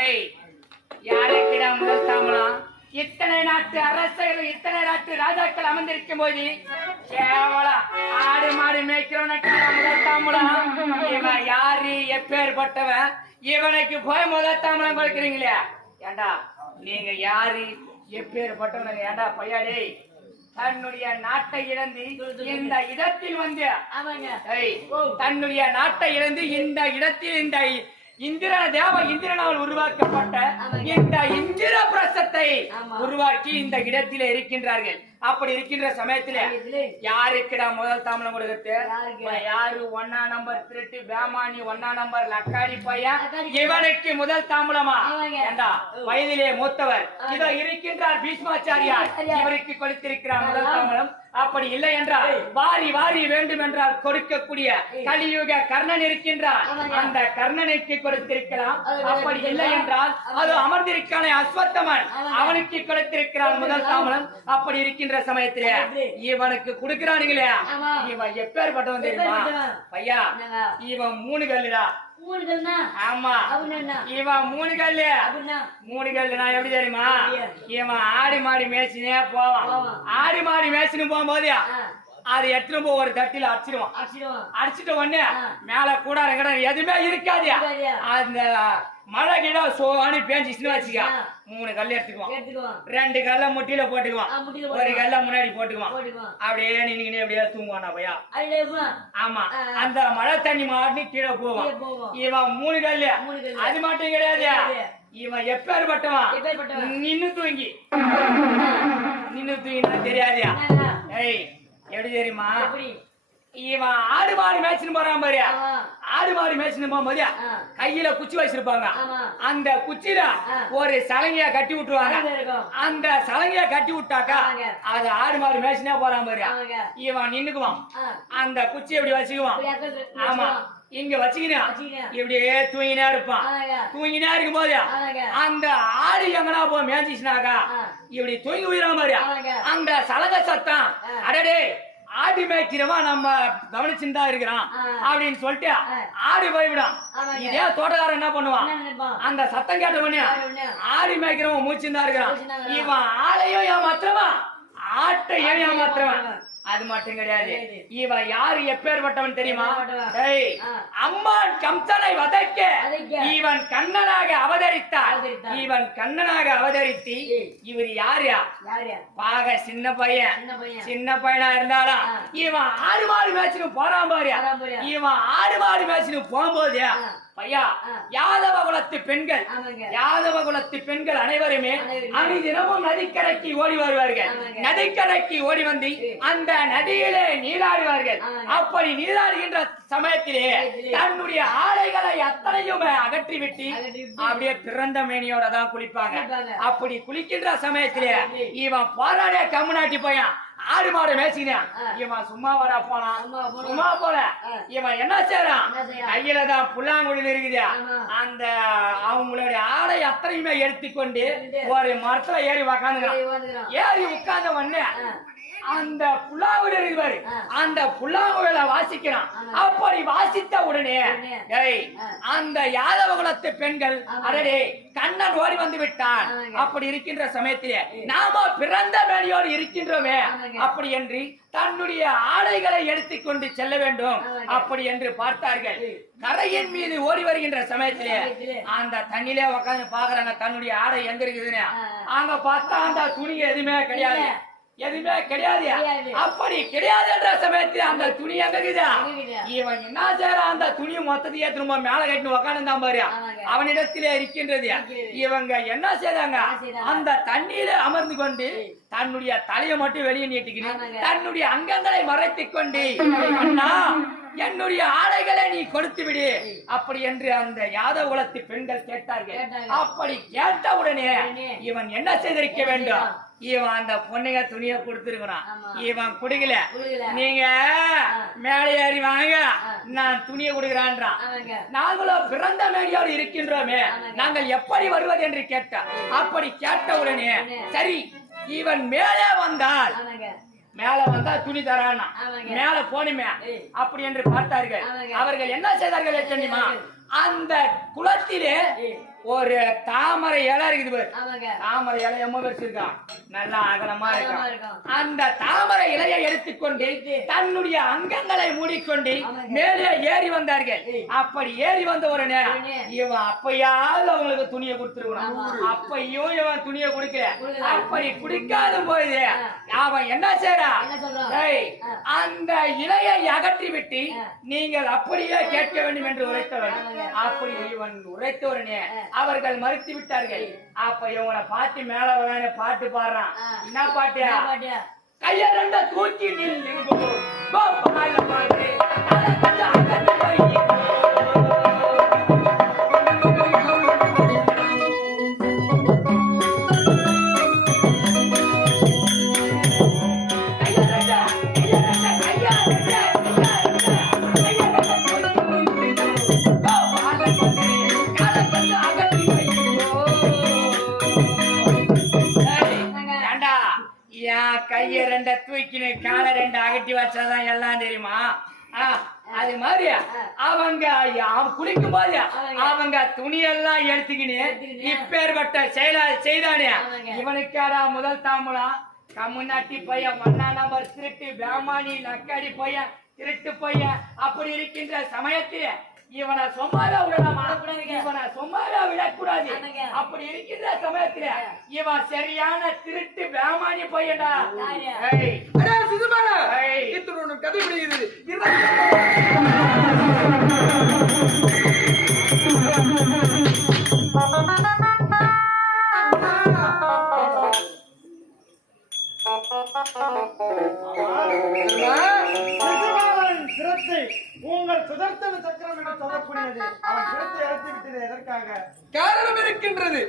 ஏய், யாருக்கிடா முதல் தாம்பலம்? இத்தனை நாட்டு அரசர்கள் இத்தனை நாட்டு ராஜாக்கள் அமர்ந்திருக்கும் போது? கேவலம் ஆடு மாடு மேய்க்கிறவனுக்கு முதல் தாம்பலம் இவன் யாரு எப்பேற்பட்டவன் இவனுக்கு போய் முதல் தாம்பலம் கொடுக்குறீங்களே? ஏண்டா நீங்க யாரு? எப்பேற்பட்டவனுங்க? ஏண்டா பையாடே தன்னுடைய நாட்டை இழந்து இந்த இடத்தில் வந்து தன்னுடைய நாட்டை இழந்து இந்த இடத்தில் இந்த இந்திர தேவ இந்திரனால் உருவாக்கப்பட்ட இந்த இந்திர பிரசத்தை உருவாக்கி இந்த இடத்திலே இருக்கின்றார்கள். அப்படி இருக்கின்ற சமயத்துல யாருக்குடா முதல் தாமலம் கொடுக்கறது? யாரு ஒன்னா நம்பர் திருட்டு பேமானி ஒன்னா நம்பர் லக்காடி பையன்? இவனுக்கு முதல் தாம்பலமா? ஏண்டா வயதிலே மூத்தவர். இதோ இருக்கின்றார் பீஷ்மாச்சாரியார். இவருக்கு கொடுத்திருக்கிறார் முதல் தாம்பலம். அப்படி இல்லை என்றால் வாரி வாரி வேண்டும் என்றால் கொடுக்கக்கூடிய கலியுக கர்ணன் இருக்கின்றார் அந்த கர்ணனுக்கு கொடுத்திருக்கலாம். அப்படி இல்லை என்றால் அது அமர்ந்திருக்கானே அஸ்வத்தமன். அவனுக்கு கொடுத்திருக்கிறான் முதல் தாமலம் அப்படி இருக்கின்ற சமயத்திலே இவனுக்கு கொடுக்கிறானுங்களே. இவன் எப்பேற்பட்டவன் தெரியுமா? பையா இவன் மூணு கல்லுடா ஆமா. இவன் மூணு கல்லு மூணு கல்லு நான் எப்படி தெரியுமா? இவன் ஆடி மாடி மேய்ச்சினே போவான். ஆடி மாடி மேய்ச்சின்னு போகும்போது அது எடுத்துட்டு போய் ஒரு தட்டில அடிச்சிடுவான். அடிச்சிட்ட உடனே மேல கிட எதுவுமே இருக்காது அந்த மழை கிட சோனி பேஞ்சிச்சுன்னு வச்சுக்க. மூணு கல் எடுத்துக்குவான். ரெண்டு கல்ல முட்டியில போட்டுக்குவான். ஒரு கல்ல முன்னாடி போட்டுக்குவான். அப்படியே நின்னுக்கினே அப்படியே தூங்குவானா பையா? ஆமா. அந்த மழை தண்ணி மாட்டி கீழே போவான். இவன் மூணு கல்லு. அது மட்டும் கிடையாது. இவன் எப்பேற்பட்டவன்? நின்னு தூங்கி. நின்னு தூங்கினா தெரியாதியா? ஏய் எப்படி? தெரியுமா இவன் ஆடு மாடு மேய்ச்சின்னு போறான் பாரு. ஆடு மாடு மேய்ச்சின்னு போகும்போது கையில குச்சி வச்சிருப்பாங்க. அந்த குச்சில ஒரு சலங்கைய கட்டி விட்டுருவாங்க. அந்த சலங்கைய கட்டி விட்டாக்கா அது ஆடு மாடு மேய்ச்சினே போறான் பாரு. இவன் நின்னுக்குவான். அந்த குச்சி இப்படி வச்சுக்குவான். ஆமா. இங்க வச்சுக்கினா. இப்படியே தூங்கினே இருப்பான். தூங்கினே இருக்கும் போது அந்த ஆடு எங்கனா போய் மேய்ச்சிச்சுனாக்கா இப்படி தூங்கி உயிரா மாதிரி அந்த சலங்க சத்தம் அடடே ஆடு மேய்க்கிறவன் நம்ம கவனிச்சுட்டு இருக்கிறான் அப்படின்னு சொல்லிட்டு ஆடு போய்விடும். இதே தோட்டக்காரன் என்ன பண்ணுவான்? அந்த சத்தம் கேட்ட உடனே ஆடு மேய்க்கிறவன் மூச்சுன்னு தான் இருக்கிறான். இவன் ஆளையும் ஏமாத்துறவன் ஆட்டையும் ஏமாத்துறவன். அது மட்டும் கிடையாது. இவன் யாரு எப்பேற்பட்டவன் தெரியுமா? அம்மான் கம்சனை வதைக்க இவன் கண்ணனாக அவதரித்தார் இவன் கண்ணனாக அவதரித்து இவர் யாரு பாக சின்ன பையன். சின்ன பையனா. இருந்தாலும் இவன் ஆடு மாடு மேட்சுக்கு போறான் பாரு இவன் ஆடு மாடு மேட்சுக்கு போகும்போது பையா யாதவ குலத்து பெண்கள் யாதவ குலத்து பெண்கள் அனைவருமே அனுதினமும் நதிக்கரைக்கு ஓடி வருவார்கள். நதிக்கரைக்கு ஓடி வந்து அந்த நதியிலே நீராடுவார்கள். அப்படி நீராடுகின்ற சமயத்திலே தன்னுடைய ஆடைகளை அத்தனையுமே அகற்றிவிட்டு அப்படியே பிறந்த மேனியோட தான் குளிப்பாங்க. அப்படி குளிக்கின்ற சமயத்திலே இவன் போராடே கம்முனாட்டி பையன். ஆடு மாடு மேய்ச்சினான் இவன் சும்மா வர போனான். சும்மா போல. இவன் என்ன செய்யறான் கையில தான் புல்லாங்குழல் இருக்குது அந்த அவங்களுடைய ஆடை அத்தனையுமே எடுத்துக்கொண்டு ஒரு மரத்துல ஏறி உக்காந்துக்கிறான். ஏறி உட்கார்ந்த உடனே அந்த புல்லாங்குழல் இருப்பாரு அந்த புல்லாங்குழல வாசிக்கிறான். அப்படி வாசித்த உடனே ஏய் அந்த யாதவ குலத்து பெண்கள் அடடே கண்ணன் ஓடி வந்து விட்டான். அப்படி இருக்கின்ற சமயத்திலே நாம பிறந்த வேலையோடு இருக்கின்றோமே. அப்படி என்று தன்னுடைய ஆடைகளை எடுத்துக்கொண்டு செல்ல வேண்டும். அப்படி என்று பார்த்தார்கள். கரையின் மீது ஓடி வருகின்ற சமயத்திலே அந்த தண்ணிலே உட்கார்ந்து பாக்குறாங்க தன்னுடைய ஆடை எங்க இருக்குதுன்னு. அங்க பார்த்தா அந்த துணி எதுவுமே கிடையாது. எதுவுமே கிடையாது. அப்படி கிடையாது என்ற சமயத்தில் அந்த துணி எங்க இருக்குதா இவன் என்ன செய்யறான் அந்த துணியை மொத்தத்தையே திரும்ப மேல கட்டின்னு உக்காந்துதான் பாரு அவனிடத்திலே இருக்கின்றது. இவங்க என்ன செய்றாங்க? அந்த தண்ணீரை அமர்ந்து கொண்டு தன்னுடைய தலையை மட்டும் வெளியே நீட்டிக்கணும் தன்னுடைய அங்கங்களை மறைத்துக் கொண்டு அண்ணா என்னுடைய ஆடைகளை நீ கொடுத்து விடு. அப்படி என்று அந்த யாதவ குலத்து பெண்கள் கேட்டார்கள். அப்படி கேட்ட உடனே இவன் என்ன செய்திருக்க வேண்டும்? இவன் அந்த பொண்ணுங்க துணியை கொடுத்துருக்கணும் இவன் குடுக்கல. நீங்க மேலே ஏறி வாங்க. நான் துணியை கொடுக்குறான்றான். நாங்களும் பிறந்த மேடியோடு இருக்கின்றோமே. நாங்கள் எப்படி வருவது என்று கேட்டார் அப்படி கேட்டவுடனே சரி இவன் மேலே வந்தால் மேல வந்தா துணி தரானா. மேல போனுமே. அப்படி என்று பார்த்தார்கள். அவர்கள் என்ன செய்தார்கள் தெரியுமா? அந்த குளத்திலே. ஒரு தாமரை இலை இருக்குது பாரு. தாமரை இலை எம்ம வச்சிருக்கான் நல்லா அகலமா இருக்கும். அந்த தாமரை இலையை எடுத்துக்கொண்டு தன்னுடைய அங்கங்களை மூடிக்கொண்டு. மேலே ஏறி வந்தார்கள். அப்படி ஏறி வந்த ஒரு நேரம். இவன் அப்பயாவது அவங்களுக்கு துணியை கொடுத்துருக்கணும். அப்பையும் இவன் துணியை கொடுக்கல. அப்படி குடிக்காத போது அவன் என்ன ஆ. அந்த இலையை அகற்றி விட்டு. நீங்கள் அப்படியே கேட்க வேண்டும் என்று உரைத்தவர் ஆமாங்க. அப்படி இவன் உரைத்தவரனே அவர்கள் மறுத்து விட்டார்கள். அப்ப இவனை பார்த்து மேல வரானே பாட்டு பாடுறான். என்ன பாட்டு கைய ரெண்ட தூக்கி நில்லுங்கோ அது மாதிரி அவங்க குளிக்கும் போது அவங்க துணியெல்லாம் எடுத்துக்கினு இப்பேற்பட்ட செயலா செய்தானே. இவனுக்காடா முதல் தாம்பூலம் கம்முன்னாட்டி பையன் மண்ணா நம்பர் திருட்டு பேமானி நக்காடி பையன் திருட்டு பையன் அப்படி இருக்கின்ற சமயத்தில் இவனை சும்மாவே விடலாமா. இவனை சும்மாவே விடக்கூடாது. அப்படி இருக்கின்ற சமயத்துல இவன் சரியான திருட்டு பேமானி பையன்டா சிசுபாலா கதை முடிகிறது உங்கள் சுதர்சன சக்கரம் என்று சொல்லக்கூடியது. அவன் விட்டது எதற்காக? காரணம் இருக்கின்றது.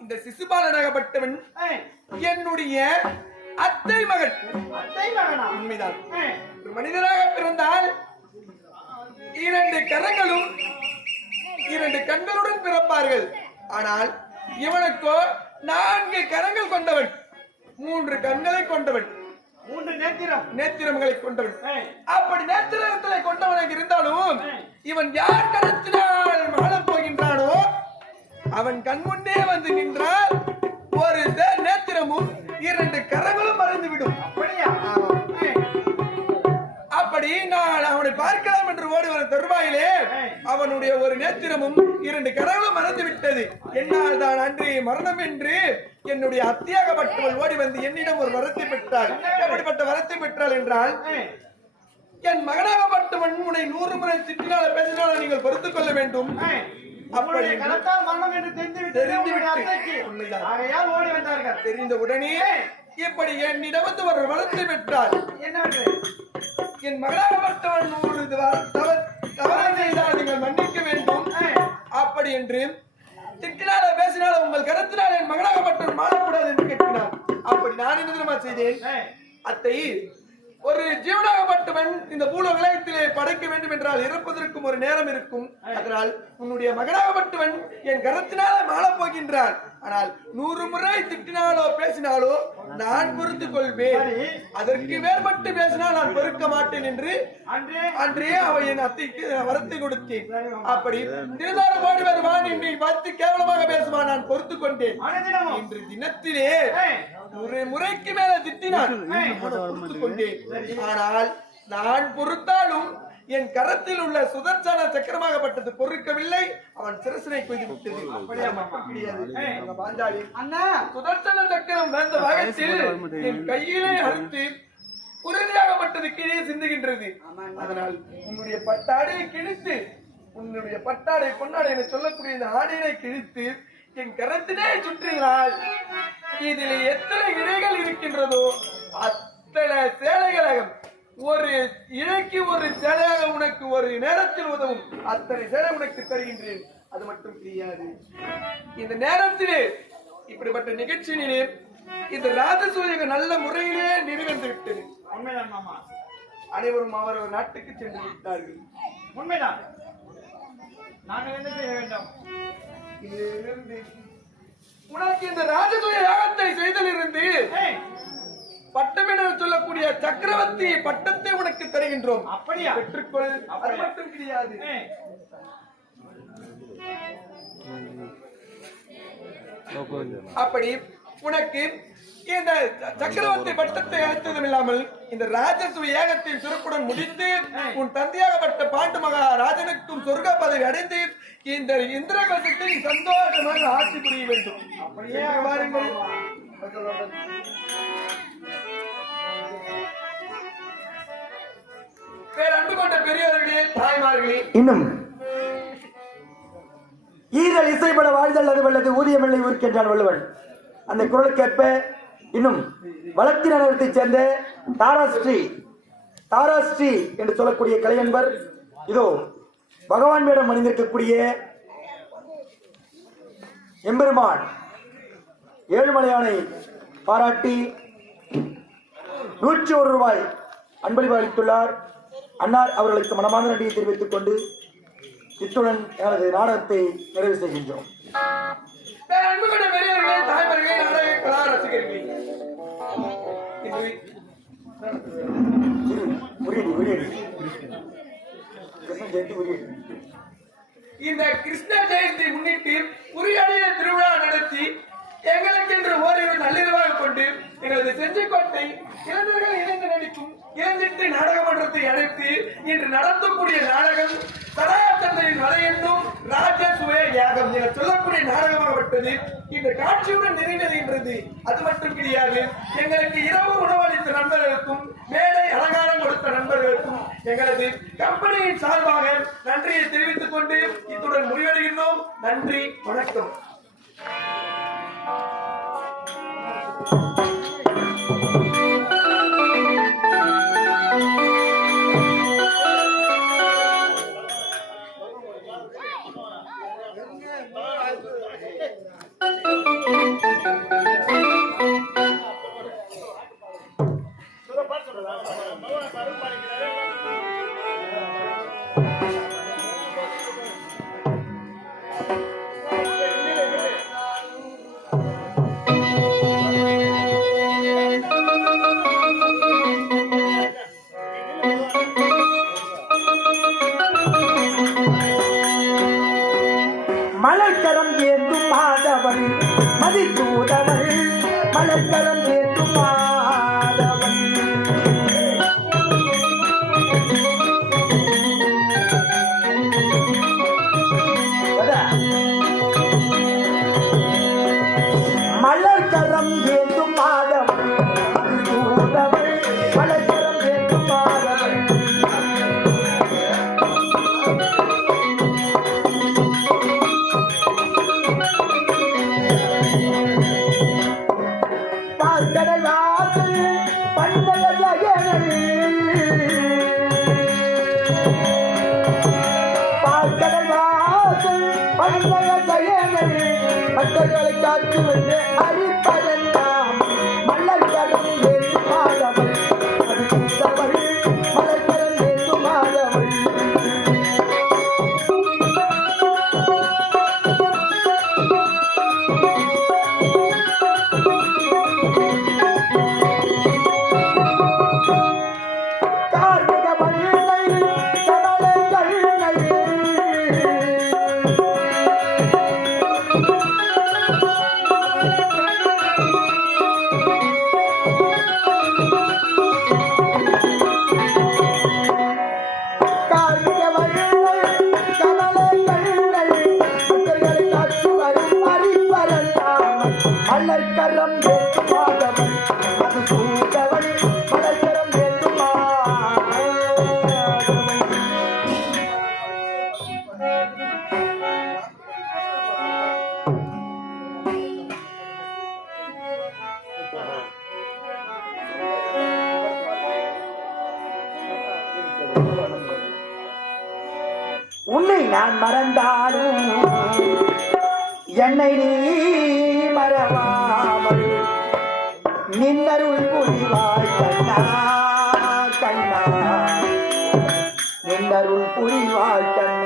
இந்த சிசுபாலனாகப்பட்டவன் என்னுடைய அத்தை மகன். அத்தை மகனா? உண்மைதான். ஒரு மனிதனாக பிறந்தால் இரண்டு கரங்களும் இரண்டு கண்களுடன் பிறப்பார்கள். ஆனால் இவனுக்கோ நான்கு கரங்கள் கொண்டவன் மூன்று கண்களை கொண்டவன் மூன்று நேத்திரம். நேத்திரங்களை கொண்டவன். அப்படி நேத்திரங்களை கொண்டவனாக இருந்தாலும் இவன் யார் கருத்தினால் மகளப் போகின்றானோ அவன் கண்முன்னே வந்து நின்றால் ஒரு நேத்திரமும் இரண்டு கரங்களும் மறைந்துவிடும். அப்படியா? ஏய், அப்படி நான் அவனை பார்க்கலாம் என்று ஓடி வர தருவாயிலே அவனுடைய ஒரு நேத்திரமும் இரண்டு கரங்களும் மறந்து விட்டது என்னால் தான் அன்று மரணம் என்று என்னுடைய அத்தியாகப்பட்டவள் ஓடி வந்து என்னிடம் ஒரு வரத்தை பெற்றாள். எப்படிப்பட்ட வரத்தை பெற்றாள் என்றால் என் மகனாகப்பட்டவன் உன்னை நூறு முறை திட்டினால பேசினாலும் நீங்கள் பொறுத்துக் கொள்ள வேண்டும். உங்களுடைய கணத்தால் மரணம் என்று தெரிந்து விட்டது தெரிந்து உங்களுடைய விட்டு. அத்தைக்கு. ஆகையால் ஓடி வந்தார்கள். தெரிந்த உடனே இப்படி என்னிடம் வந்து ஒரு வரத்தை பெற்றாள் என்னவென்று? என் மகனாகப்பட்டவன் ஒரு தவ- தவ- தவறை செய்தால் நீங்கள் மன்னிக்க வேண்டும். அப்படி என்று திட்டினால பேசினால உங்கள் கருத்தினால் என் மகனாகப்பட்டவன் மாறக்கூடாது என்று கேட்கிறார். அப்படி நான் என்ன தெரியுமா செய்தேன்? அத்தை ஒரு ஜீவனாகப்பட்டவன் இந்த பூலோகத்திலே படைக்க வேண்டும் என்றால் இறப்பதற்கும் ஒரு நேரம் இருக்கும். அதனால் உன்னுடைய மகனாகப்பட்டவன் என் கரத்தினால மாளப் போகின்றான். ஆனால் நூறு முறை திட்டினாலோ பேசினாலோ நான் பொறுத்துக் கொள்வேன். அதற்கு மேற்பட்டு பேசினால் நான் பொறுக்க மாட்டேன் என்று அன்றே. அன்றே அவ என் அத்தைக்கு வரத்தை கொடுத்தேன். அப்படி திருநாள் பாடி வருவான் என்னை பார்த்து கேவலமாக பேசுவான் நான் பொறுத்துக் கொண்டேன். இன்று தினத்திலே ஒரு முறைக்கு மேல திட்டினான் ஆனால் நான் பொறுத்தாலும் என் கரத்தில் உள்ள சுதர்சன சக்கரமாகப்பட்டது பொறுக்கவில்லை. அவன் சிரசனை கொய்து விட்டது. பாஞ்சாலி. அண்ணா. சுதர்சன சக்கரம் வேந்த பாகத்தில் என் கையிலே அறுத்து உறுதியாகப்பட்டது கீழே சிந்துகின்றது. அதனால் உன்னுடைய பட்டாடையை கிழித்து உன்னுடைய பட்டாடை பொன்னாடை என சொல்லக்கூடிய இந்த ஆடையை கிழித்து என் கரத்திலே சுற்றினால் இதில் எத்தனை இழைகள் இருக்கின்றதோ அத்தனை சேலைகளாக ஒரு இழைக்கு ஒரு சேலையாக உனக்கு ஒரு நேரத்தில் உதவும். அத்தனை சேலை உனக்கு தருகின்றேன். அது மட்டும் தெரியாது. இந்த நேரத்திலே இப்படிப்பட்ட நிகழ்ச்சியிலே இந்த ராஜசூயகம் நல்ல முறையிலே நிறைவேந்து விட்டது. உண்மைதான் மாமா. அனைவரும் அவரவர் நாட்டுக்கு சென்று விட்டார்கள். உண்மைதான். நாங்கள் என்ன செய்ய வேண்டும்? இதிலிருந்து உனக்கு இந்த ராஜசூய யாகத்தை செய்தலிருந்து ஏய், பட்டம் என சொல்லக்கூடிய சக்கரவர்த்தி பட்டத்தை உனக்கு தருகின்றோம். அப்படியா? பெற்றுக்கொள். அது? மட்டும் கிடையாது. அப்படி உனக்கு இந்த சக்கரவர்த்தி பட்டத்தை அளித்ததும் இல்லாமல் இந்த ராஜசூய யாகத்தை சிறப்புடன் முடித்து உன் தந்தையாகப்பட்ட பாண்டு மகாராஜனுக்கும் சொர்க்க பதவி அடைந்து இந்த இந்திர கலசத்தை சந்தோஷமாக ஆட்சி புரிய வேண்டும். அப்படியே வாருங்கள் பேர் அன்பு கொண்ட பெரியவர்களே தாய்மார்களே. இன்னும். ஈரல் இசைப்பட வாழ்தல் அது வல்லது ஊதியமில்லை ஊர்க்கின்றான் வள்ளுவன். அந்த குரலுக்கேற்ப இன்னும். வளர்த்தி நகரத்தைச் சேர்ந்த தாராஸ்ரீ தாராஸ்ரீ என்று சொல்லக்கூடிய கலையன்பர் இதோ பகவான் வேடம் அணிந்திருக்கக்கூடிய எம்பெருமான் ஏழுமலையானை பாராட்டி நூற்றி ஒரு ரூபாய் அன்பளிப்பு அளித்துள்ளார். அன்னார் அவர்களுக்கு மனமார்ந்த நன்றியை தெரிவித்துக் கொண்டு இத்துடன் எனது நாடகத்தை நிறைவு செய்கின்றோம். பேர் அன்பு கொண்ட பெரியவர்களே தாய்மார்களே நாடக கலா ரசிகர்களே இன்று இரு, உரியடி உரியடி கிருஷ்ண ஜெயந்தி உரியடி இந்த கிருஷ்ண ஜெயந்தி முன்னிட்டு உரியடைய திருவிழா நடத்தி எங்களுக்கென்று ஓரிரு நள்ளிரவாக கொண்டு எங்களது செஞ்சிக்கோட்டை இளைஞர்கள் இணைந்து நடிக்கும் இளைஞட்டு நாடக மன்றத்தை அழைத்து இன்று நடத்தக்கூடிய நாடகம் சராயத்தந்தையின் வலையென்னும் ராஜசுவே யாகம் என சொல்லக்கூடிய நாடகமாகப்பட்டது. இந்த காட்சியுடன் நிறைவேறுகின்றது அது மட்டும் கிடையாது எங்களுக்கு இரவு உணவளித்த நண்பர்களுக்கும் மேடை அலங்காரம் கொடுத்த நண்பர்களுக்கும் எங்களது கம்பெனியின் சார்பாக நன்றியை தெரிவித்துக் கொண்டு இத்துடன் முடிவடைகின்றோம். நன்றி வணக்கம். நான் மறந்தாலும் என்னை நீ மறவாமல் நின்னருள் புரிவாய் கண்ணா கண்ணா. நின்னருள் புரிவாய் கண்ணா.